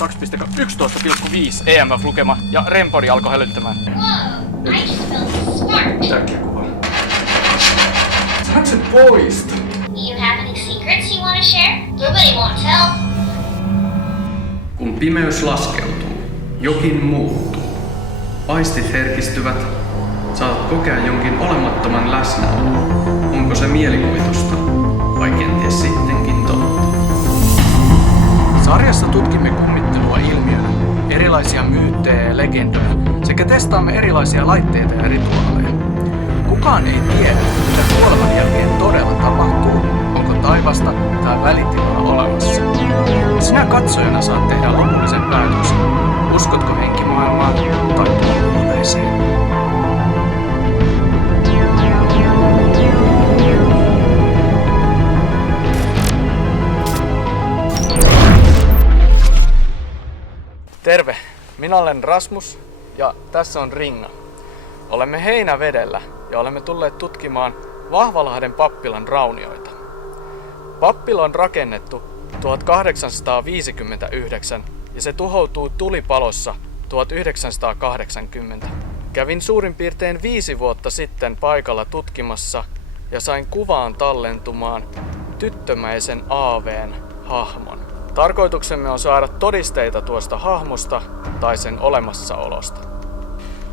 2.11,5 EMF-lukema ja REM-podi alkoi hälyttämään. Tärkeä kuva. Saatko se poista? You have any secrets you want to share? Nobody won't tell. Kun pimeys laskeutuu, jokin muuttuu. Aistit herkistyvät, saatat kokea jonkin olemattoman läsnäolon. Onko se mielikuvitusta vai kenties sittenkin totta? Sarjassa tutkimme kummittelua ilmiönä, erilaisia myyttejä ja legendoja sekä testaamme erilaisia laitteita ja rituaaleja. Kukaan ei tiedä, mitä kuoleman jälkeen todella tapahtuu, onko taivasta tai välitilaa olemassa. Sinä katsojana saat tehdä lopullisen päätöksen. Uskotko henkimaailmaan tai tuohon yleiseen? Terve! Minä olen Rasmus ja tässä on Ringa. Olemme Heinävedellä ja olemme tulleet tutkimaan Vahvalahden pappilan raunioita. Pappila on rakennettu 1859 ja se tuhoutuu tulipalossa 1980. Kävin suurin piirtein 5 vuotta sitten paikalla tutkimassa ja sain kuvaan tallentumaan tyttömäisen aaveen hahmon. Tarkoituksemme on saada todisteita tuosta hahmosta tai sen olemassaolosta.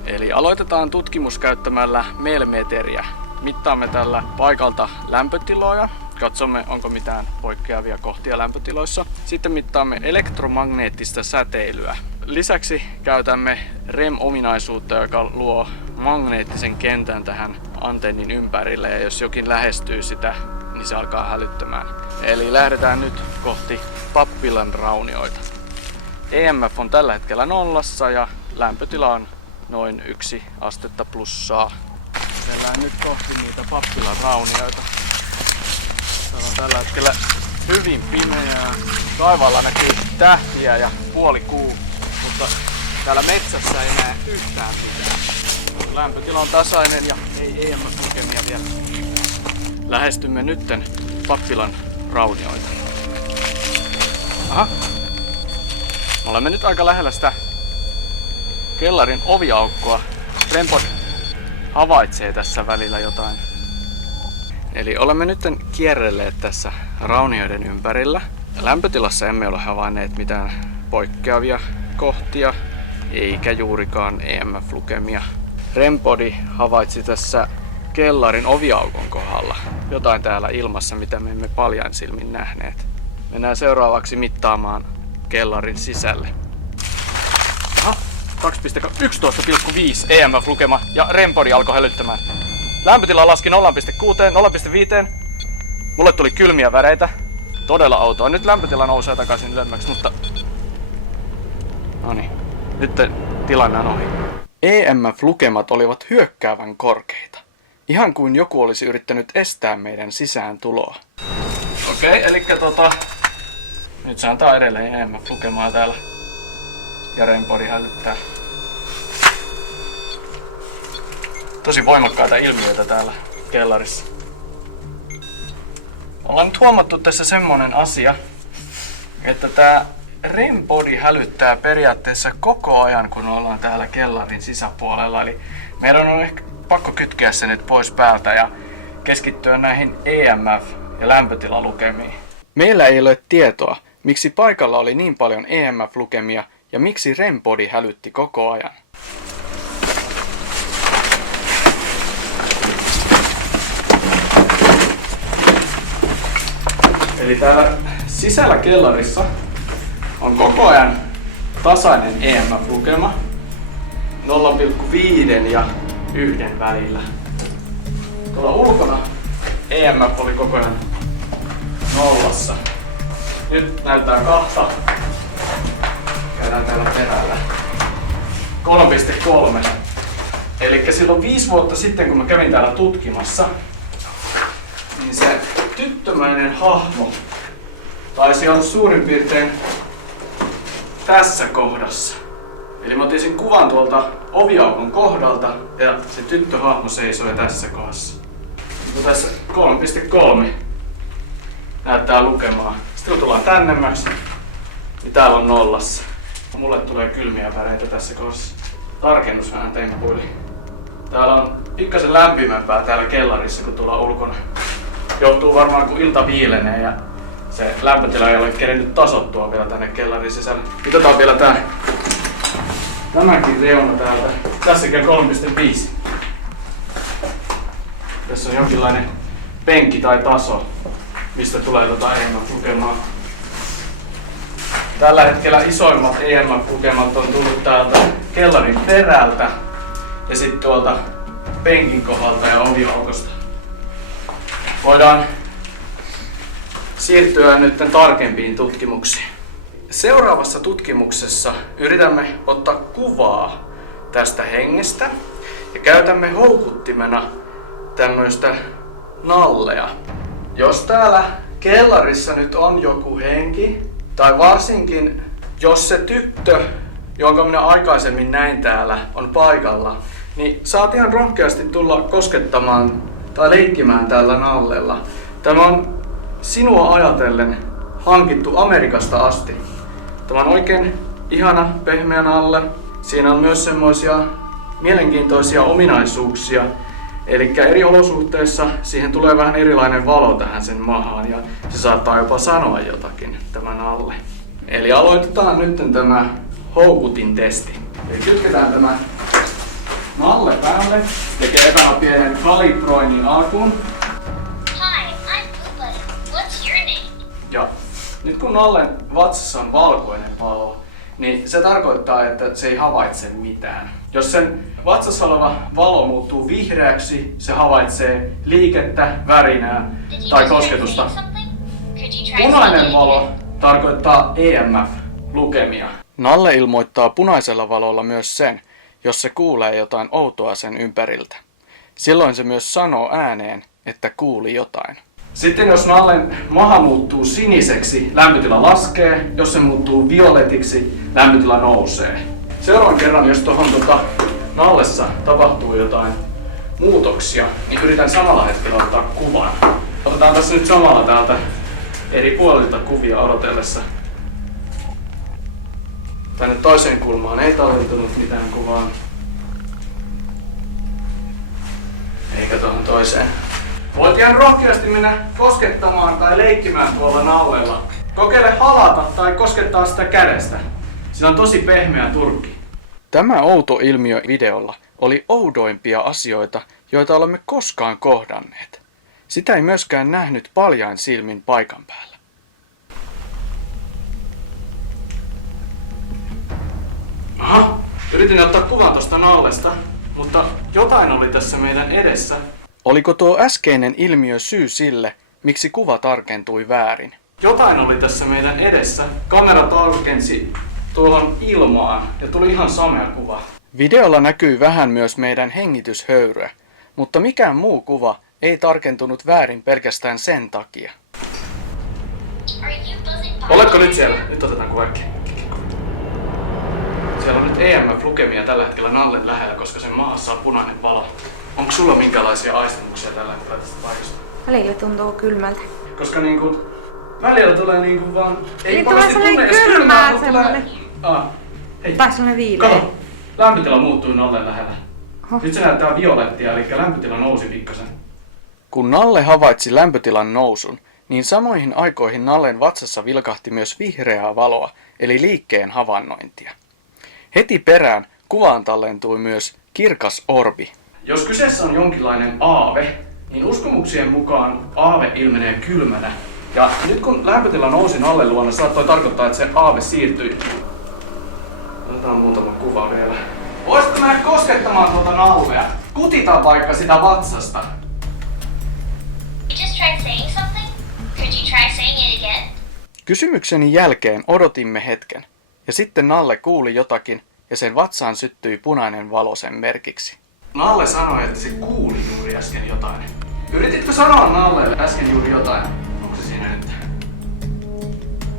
Eli aloitetaan tutkimus käyttämällä meelimeteriä. Mittaamme tällä paikalta lämpötiloja. Katsomme, onko mitään poikkeavia kohtia lämpötiloissa. Sitten mittaamme elektromagneettista säteilyä. Lisäksi käytämme REM-ominaisuutta, joka luo magneettisen kentän tähän antennin ympärille. Ja jos jokin lähestyy sitä, niin se alkaa hälyttämään. Eli lähdetään nyt kohti pappilan raunioita. EMF on tällä hetkellä nollassa ja lämpötila on noin 1 astetta plussaa. Mennään nyt kohti niitä pappilan raunioita. Täällä on tällä hetkellä hyvin pimeää. Taivaalla näkyy tähtiä ja puoli kuu, mutta täällä metsässä ei näe yhtään mitään. Lämpötila on tasainen ja ei EMF-lukemia vielä. Lähestymme nytten pappilan raunioita. Aha. Olemme nyt aika lähellä sitä kellarin oviaukkoa. REM-pod havaitsee tässä välillä jotain. Eli olemme nyt kierrelleet tässä raunioiden ympärillä. Lämpötilassa emme ole havainneet mitään poikkeavia kohtia, eikä juurikaan EMF-lukemia. REM-podi havaitsi tässä kellarin oviaukon kohdalla jotain täällä ilmassa, mitä me emme paljain silmin nähneet. Mennään seuraavaksi mittaamaan kellarin sisälle. 2.11,5 EMF-lukema ja REM-podi alkoi hälyttämään. Lämpötila laski 0,6, 0,5. Mulle tuli kylmiä väreitä. Todella outoa. Nyt lämpötila nousee takaisin ylemmäksi, mutta... Noniin. Nyt tilanne on ohi. EMF-lukemat olivat hyökkäävän korkeita. Ihan kuin joku olisi yrittänyt estää meidän sisään tuloa. Okei, eli nyt se antaa edelleen EMF-lukemaa täällä. Ja REM-podi hälyttää. Tosi voimakkaita ilmiöitä täällä kellarissa. Ollaan nyt huomattu tässä semmonen asia, että tää REM-podi hälyttää periaatteessa koko ajan, kun ollaan täällä kellarin sisäpuolella. Eli meidän on ehkä pakko kytkeä se nyt pois päältä ja keskittyä näihin EMF- ja lämpötilalukemiin. Meillä ei ole tietoa, miksi paikalla oli niin paljon EMF-lukemia ja miksi REM-podi hälytti koko ajan. Eli täällä sisällä kellarissa on koko ajan tasainen EMF-lukema 0,5 ja 1 välillä. Tuolla ulkona EMF oli koko ajan nollassa. Nyt näyttää 2. Käydään täällä perällä. 3,3. Elikkä silloin 5 vuotta sitten, kun mä kävin täällä tutkimassa, niin se tyttömäinen hahmo taisi olla suurin piirtein tässä kohdassa. Eli mä otin sen kuvan tuolta oviaukon kohdalta ja se tyttöhahmo seisoi tässä kohdassa. Niin tässä 3,3 näyttää lukemaa. Sitten kun tullaan tännemmäksi, niin täällä on nollassa. Mulle tulee kylmiä väreitä tässä kohdassa. Tarkennus vähän temppuili. Täällä on pikkasen lämpimämpää täällä kellarissa kuin tuolla ulkona. Johtuu varmaan kun ilta viilenee ja se lämpötila ei ole kerennyt tasoittua vielä tänne kellarin sisälle. Mitataan vielä tämäkin reuna täältä. Tässäkin on 3,5. Tässä on jonkinlainen penkki tai taso, mistä tulee EMF-lukemaa. Tällä hetkellä isoimmat EMF-lukemat on tullut täältä kellarin perältä ja sitten tuolta penkin kohdalta ja oviaukosta. Voidaan siirtyä nyt tarkempiin tutkimuksiin. Seuraavassa tutkimuksessa yritämme ottaa kuvaa tästä hengestä ja käytämme houkuttimena tämmöistä nallea. Jos täällä kellarissa nyt on joku henki, tai varsinkin jos se tyttö, jonka minä aikaisemmin näin täällä, on paikalla, niin saat ihan rohkeasti tulla koskettamaan tai leikkimään tällä nallella. Tämä on sinua ajatellen hankittu Amerikasta asti. Tämä on oikein ihana, pehmeä nalle. Siinä on myös semmoisia mielenkiintoisia ominaisuuksia. Eli eri olosuhteissa siihen tulee vähän erilainen valo tähän sen mahaan ja se saattaa jopa sanoa jotakin tämä nalle. Eli aloitetaan nyt tämä houkutin testi. Eli kytketään tämä nalle päälle, tekee vähän pienen kalibroinnin alkuun. Hi, I'm Bluebuddy. What's your name? Ja nyt kun nallen vatsassa on valkoinen valo, niin se tarkoittaa, että se ei havaitse mitään. Jos sen vatsassa oleva valo muuttuu vihreäksi, se havaitsee liikettä, värinää Did you tai just try kosketusta. saying something? Could you try Punainen saying it valo again? tarkoittaa EMF-lukemia. Nalle ilmoittaa punaisella valolla myös sen, jos se kuulee jotain outoa sen ympäriltä. Silloin se myös sanoo ääneen, että kuuli jotain. Sitten jos nallen maha muuttuu siniseksi, lämpötila laskee. Jos se muuttuu violetiksi, lämpötila nousee. Seuraavan kerran, jos tuohon nallessa tapahtuu jotain muutoksia, niin yritän samalla hetkellä ottaa kuvan. Otetaan tässä nyt samalla täältä eri puolilta kuvia odotellessa. Tänne toiseen kulmaan ei tallentunut mitään kuvaa. Eikä tuohon toiseen. Voit ihan rohkeasti mennä koskettamaan tai leikkimään tuolla nallella. Kokeile halata tai koskettaa sitä kädestä. Siinä on tosi pehmeä turkki. Tämä outo ilmiö videolla oli oudoimpia asioita, joita olemme koskaan kohdanneet. Sitä ei myöskään nähnyt paljain silmin paikan päällä. Aha, yritin ottaa kuvan tosta nallesta, mutta jotain oli tässä meidän edessä. Oliko tuo äskeinen ilmiö syy sille, miksi kuva tarkentui väärin? Jotain oli tässä meidän edessä. Kamera tarkensi tuohon ilmaan ja tuli ihan samea kuva. Videolla näkyy vähän myös meidän hengityshöyryä, mutta mikään muu kuva ei tarkentunut väärin pelkästään sen takia. Are you buzzing by? Oletko nyt siellä? Nyt otetaan kuva äkkiä. Siellä on nyt EMF-lukemia tällä hetkellä nallen lähellä, koska sen maassa on punainen valo. Onko sulla minkälaisia aistimuksia tällä hetkellä tästä paikasta? Välillä tuntuu kylmältä. Koska välillä tulee vaan... Niin tulee sellainen kylmää semmonen. Hei, Tai sellainen viileä. kato! Lämpötila muuttui nallen lähellä. Oho. Nyt se näyttää violettia, eli lämpötila nousi pikkasen. Kun Nalle havaitsi lämpötilan nousun, niin samoihin aikoihin Nallen vatsassa vilkahti myös vihreää valoa, eli liikkeen havainnointia. Heti perään kuvaan tallentui myös kirkas orbi. Jos kyseessä on jonkinlainen aave, niin uskomuksien mukaan aave ilmenee kylmänä. Ja nyt kun lämpötila nousi Nallen luona, saattoi tarkoittaa, että se aave siirtyi. Otetaan muutama kuva vielä. Voisitko mennä koskettamaan tuota Nallea? Kutita vaikka sitä vatsasta. You just tried saying something? Could you try saying it again? Kysymykseni jälkeen odotimme hetken, ja sitten Nalle kuuli jotakin, ja sen vatsaan syttyi punainen valo sen merkiksi. Nalle sanoi, että se kuuli juuri äsken jotain. Yrititkö sanoa Nallelle äsken juuri jotain? Onko se siinä nyt?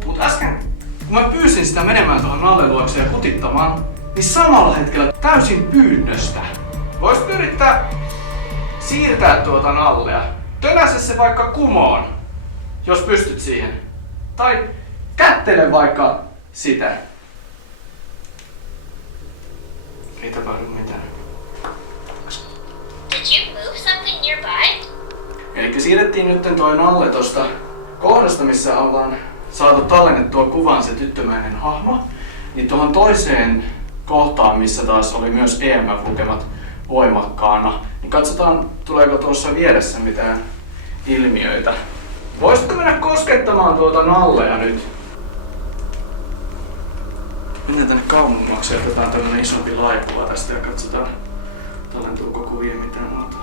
Mut äsken, kun mä pyysin sitä menemään tuohon Nallen luokse ja kutittamaan, niin samalla hetkellä täysin pyynnöstä. Voisit yrittää siirtää tuota Nallea. Tönäse se vaikka kumoon, jos pystyt siihen. Tai kättele vaikka sitä. Ei tapahdu mitään. Did you move something nearby? Eli siirrettiin nyt toi Nalle tosta kohdasta, missä ollaan saatu tallennettua kuvaan se tyttömäinen hahmo, niin tuohon toiseen kohtaan, missä taas oli myös EMF-lukemat voimakkaana, niin katsotaan, tuleeko tuossa vieressä mitään ilmiöitä. Voisitko mennä koskettamaan tuota Nallea nyt? Mennään tänne kaupungimmaksi ja otetaan tämmönen isompi laikuva tästä ja katsotaan, tallentuuko kuvia mitään muotoa.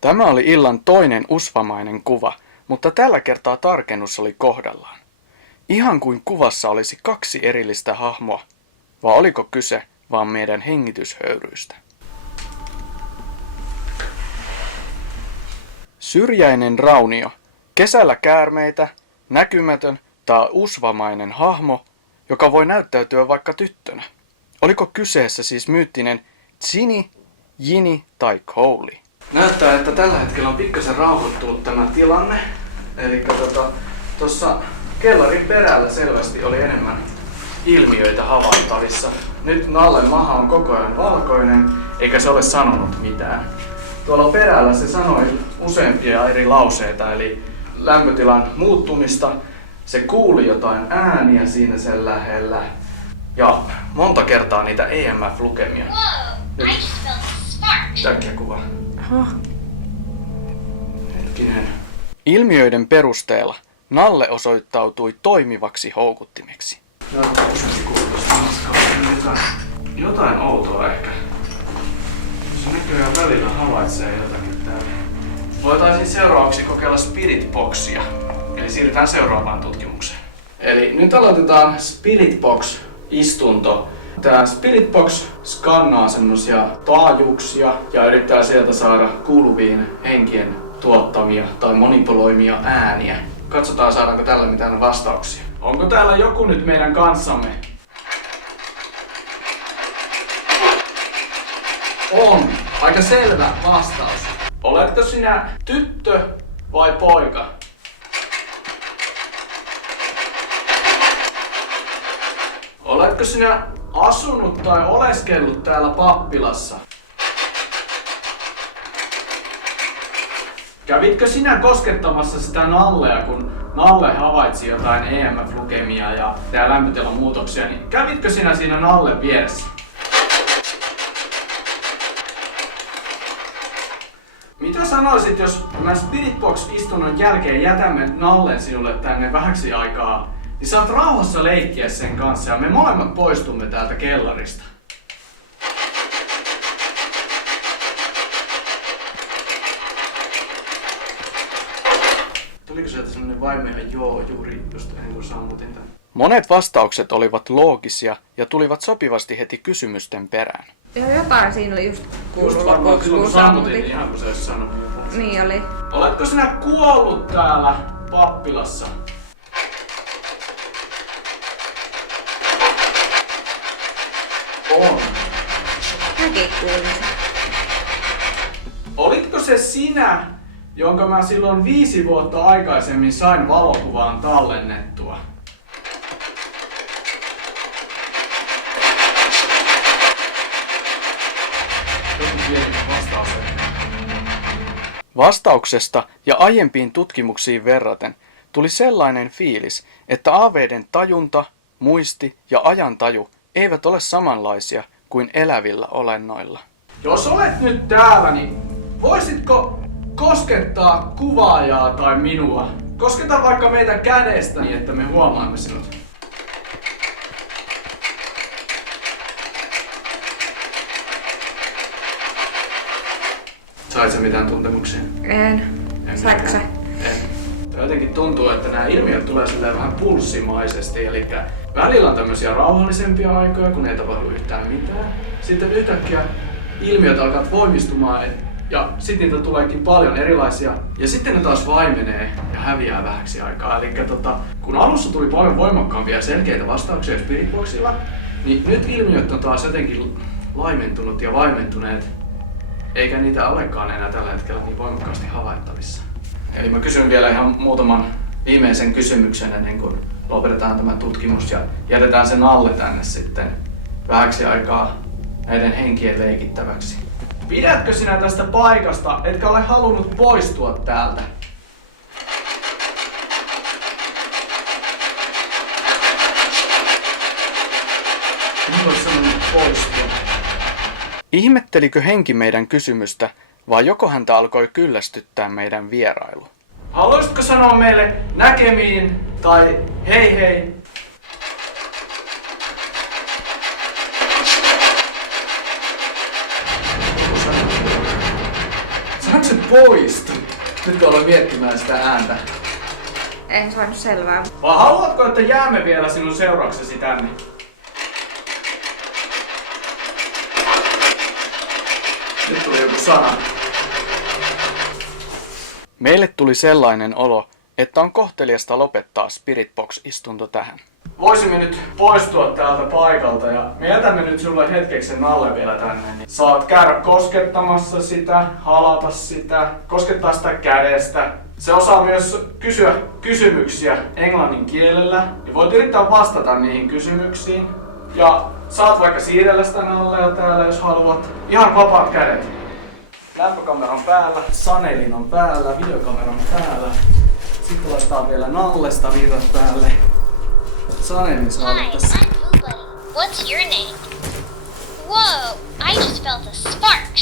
Tämä oli illan toinen usvamainen kuva, mutta tällä kertaa tarkennus oli kohdallaan. Ihan kuin kuvassa olisi 2 erillistä hahmoa, vai oliko kyse vaan meidän hengityshöyryistä? Syrjäinen raunio, kesällä käärmeitä, näkymätön tai usvamainen hahmo, joka voi näyttäytyä vaikka tyttönä. Oliko kyseessä siis myyttinen Ginny, Ginny tai Cole? Näyttää, että tällä hetkellä on pikkasen rauhoittunut tämä tilanne. Eli tuossa kellarin perällä selvästi oli enemmän ilmiöitä havaittavissa. Nyt Nallen maha on koko ajan valkoinen, eikä se ole sanonut mitään. Tuolla perällä se sanoi useampia eri lauseita, eli lämpötilan muuttumista. Se kuuli jotain ääniä siinä sen lähellä. Ja monta kertaa niitä EMF-lukemia. Whoa! I just felt a spark. Tärkeä kuva. Hetkinen. Ilmiöiden perusteella Nalle osoittautui toimivaksi houkuttimeksi. Jotain outoa ehkä. Se näköjään välillä havaitsee jotakin täällä. Voitaisiin seuraavaksi kokeilla Spirit Boxia. Eli siirrytään seuraavaan tutkimukseen. Eli nyt aloitetaan Spirit Box-istunto. Tää Spirit Box skannaa semmosia taajuuksia ja yrittää sieltä saada kuuluviin henkien tuottamia tai manipuloimia ääniä. Katsotaan, saadaanko tällä mitään vastauksia. Onko täällä joku nyt meidän kanssamme? On. Aika selvä vastaus. Oletko sinä tyttö vai poika? Oletko sinä asunut tai oleskellut täällä pappilassa? Kävitkö sinä koskettamassa sitä Nallea, kun Nalle havaitsi jotain EMF-lukemia ja lämpötilan muutoksia, niin kävitkö sinä siinä Nallen vieressä? Mitä sanoisit, jos mä Spirit Box-istunnon jälkeen jätämme Nallen sinulle tänne vähäksi aikaa, niin saat rauhassa leikkiä sen kanssa ja me molemmat poistumme täältä kellarista. Tuliko sieltä sellainen vaimea joo juuri just ennen kuin sammutin tän? Monet vastaukset olivat loogisia ja tulivat sopivasti heti kysymysten perään. Joo, jotain siinä oli just kuullut Just varmaan lopuksi, silloin kun kun sammutin, sammutit. ihan kun se olisi sanonut. Niin oli. Oletko sinä kuollut täällä pappilassa? On. Mäkin kuulin sen. Olitko se sinä, jonka mä silloin 5 vuotta aikaisemmin sain valokuvaan tallennettua? Vastauksesta ja aiempiin tutkimuksiin verraten tuli sellainen fiilis, että aaveiden tajunta, muisti ja ajantaju eivät ole samanlaisia kuin elävillä olennoilla. Jos olet nyt täällä, niin voisitko koskettaa kuvaajaa tai minua? Kosketa vaikka meitä kädestä niin, että me huomaamme sinut. Sait sä mitään tuntemuksia? En. Saitko sä? En. Jotenkin tuntuu, että nämä ilmiöt tulee silleen vähän pulssimaisesti, eli välillä on tämmöisiä rauhallisempia aikoja, kun ei tapahdu yhtään mitään. Sitten yhtäkkiä ilmiöt alkaa voimistumaan ja sitten niitä tuleekin paljon erilaisia ja sitten ne taas vaimenee ja häviää vähäksi aikaa. Eli kun alussa tuli paljon voimakkaampia ja selkeitä vastauksia Spirit Boxilla, niin nyt ilmiöt on taas jotenkin laimentunut ja vaimentuneet, eikä niitä olekaan enää tällä hetkellä niin voimakkaasti havaittavissa. Eli mä kysyn vielä ihan muutaman viimeisen kysymyksen ennen kuin lopetetaan tämä tutkimus ja jätetään sen alle tänne sitten vähäksi aikaa näiden henkien leikittäväksi. Pidätkö sinä tästä paikasta, etkä ole halunnut poistua täältä? Ihmettelikö henki meidän kysymystä, vai joko häntä alkoi kyllästyttää meidän vierailu? Haluaisitko sanoa meille näkemiin tai hei hei? Saanko se poistua? Nyt aloin miettimään sitä ääntä. En saanut selvää. Vai haluatko, että jäämme vielä sinun seurauksesi tänne? Nyt tuli joku sana. Meille tuli sellainen olo, että on kohteliasta lopettaa Spirit Box-istunto tähän. Voisimme nyt poistua täältä paikalta ja me jätämme nyt sulle hetkeksi sen Nalle vielä tänne. Niin saat käydä koskettamassa sitä, halata sitä, koskettaa sitä kädestä. Se osaa myös kysyä kysymyksiä englannin kielellä ja voit yrittää vastata niihin kysymyksiin. Ja saat vaikka siirrellä sitä Nallea täällä, jos haluat. Ihan vapaat kädet. Lämpökamera on päällä, Sanelin on päällä, videokamera on päällä. Sitten laitetaan vielä Nallesta virrat päälle. Sanelin saa Hi, tässä. I'm Poopbuddy. What's your name? Whoa, I just felt a spark.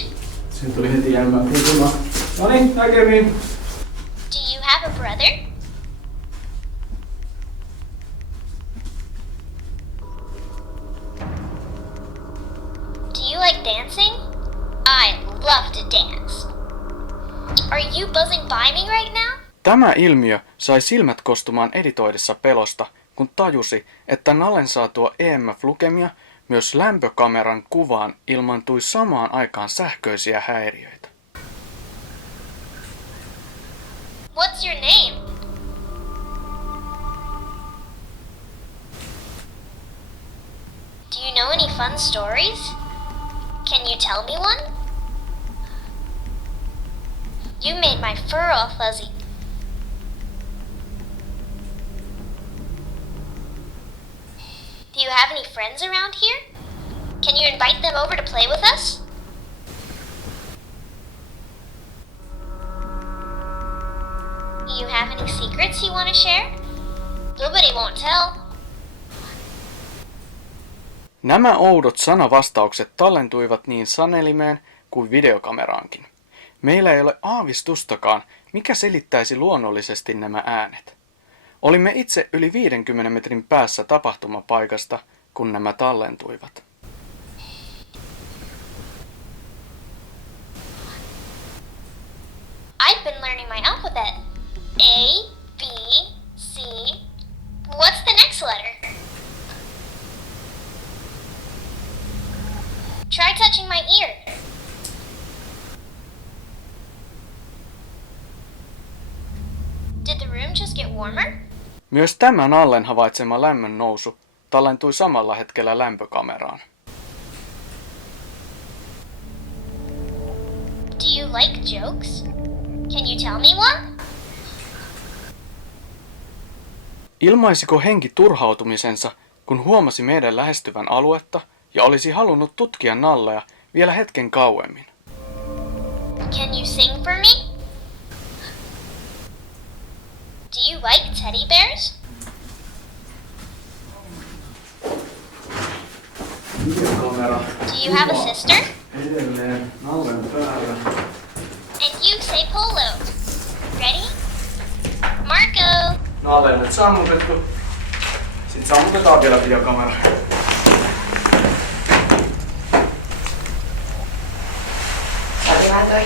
Siinä tuli heti jäämään puhumaan. Noniin, näkemiin. Do you have a brother? Do you like dancing? I love to dance. Are you buzzing by me right now? Tämä ilmiö sai silmät kostumaan editoidessa pelosta, kun tajusi, että Nallen saatua EMF-lukemia myös lämpökameran kuvaan ilmaantui samaan aikaan sähköisiä häiriöitä. What's your name? Do you know any fun stories? Can you tell me one? You made my fur all fuzzy. Do you have any friends around here? Can you invite them over to play with us? Do you have any secrets you want to share? Nobody won't tell. Nämä oudot sanavastaukset tallentuivat niin Sanelimeen kuin videokameraankin. Meillä ei ole aavistustakaan, mikä selittäisi luonnollisesti nämä äänet. Olimme itse yli 50 metrin päässä tapahtumapaikasta, kun nämä tallentuivat. I've been learning my alphabet. A, B, C. What's the next letter? Try touching my ear. Did the room just get warmer? Myös tämä Nallen havaitsema lämmön nousu tallentui samalla hetkellä lämpökameraan. Do you like jokes? Can you tell me one? Ilmaisiko henki turhautumisensa, kun huomasi meidän lähestyvän aluetta ja olisi halunnut tutkia Nallea vielä hetken kauemmin? Can you sing for me? Do you like teddy bears? Videokamera. Do you have a sister? Edelleen Nallen päällä. And you say polo. Ready? Marco! Nalle on nyt sammutettu. Sitten sammutetaan vielä videokamera. Saatiin vähän toi.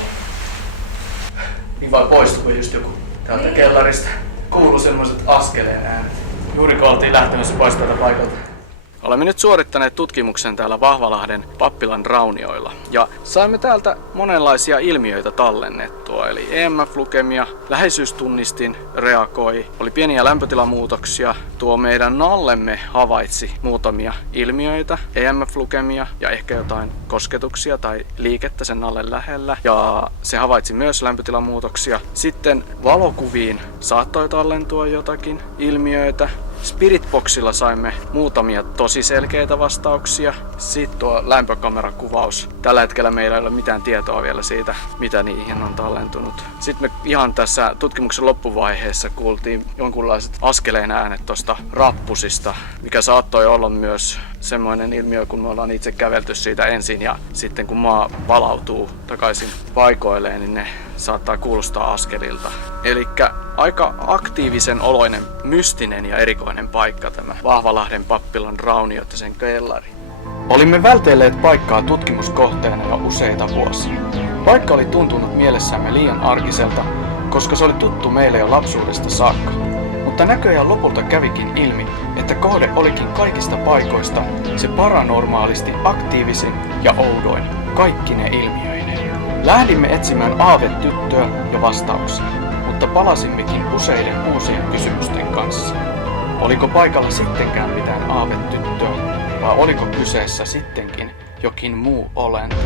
Niin vai poistuiko just joku täältä kellarista? Kuului semmoiset askeleen äänet. Juuri kun oltiin lähtemässä pois tältä paikalta. Olemme nyt suorittaneet tutkimuksen täällä Vahvalahden Pappilan raunioilla ja saimme täältä monenlaisia ilmiöitä tallennettua. Eli EMF-lukemia, läheisyystunnistin reagoi, oli pieniä lämpötilamuutoksia. Tuo meidän nallemme havaitsi muutamia ilmiöitä, EMF-lukemia ja ehkä jotain kosketuksia tai liikettä sen nallen lähellä. Ja se havaitsi myös lämpötilamuutoksia. Sitten valokuviin saattoi tallentua jotakin ilmiöitä. Spiritboxilla saimme muutamia tosi selkeitä vastauksia. Sitten tuo lämpökamerakuvaus. Tällä hetkellä meillä ei ole mitään tietoa vielä siitä, mitä niihin on tallentunut. Sitten me ihan tässä tutkimuksen loppuvaiheessa kuultiin jonkunlaiset askeleen äänet tuosta rappusista, mikä saattoi olla myös semmoinen ilmiö, kun me ollaan itse kävelty siitä ensin ja sitten kun maa palautuu takaisin paikoilleen, niin ne saattaa kuulostaa askelilta. Elikkä aika aktiivisen oloinen, mystinen ja erikoinen paikka tämä Vahvalahden Pappilan rauniot ja sen kellari. Olimme vältelleet paikkaa tutkimuskohteena jo useita vuosia. Paikka oli tuntunut mielessämme liian arkiselta, koska se oli tuttu meille jo lapsuudesta saakka. Mutta näköjään lopulta kävikin ilmi, että kohde olikin kaikista paikoista se paranormaalisti aktiivisin ja oudoin, kaikkine ilmiöineen. Lähdimme etsimään aavetyttöä ja vastauksia, mutta palasimmekin useiden uusien kysymysten kanssa. Oliko paikalla sittenkään mitään aavetyttöä, vai oliko kyseessä sittenkin jokin muu olento?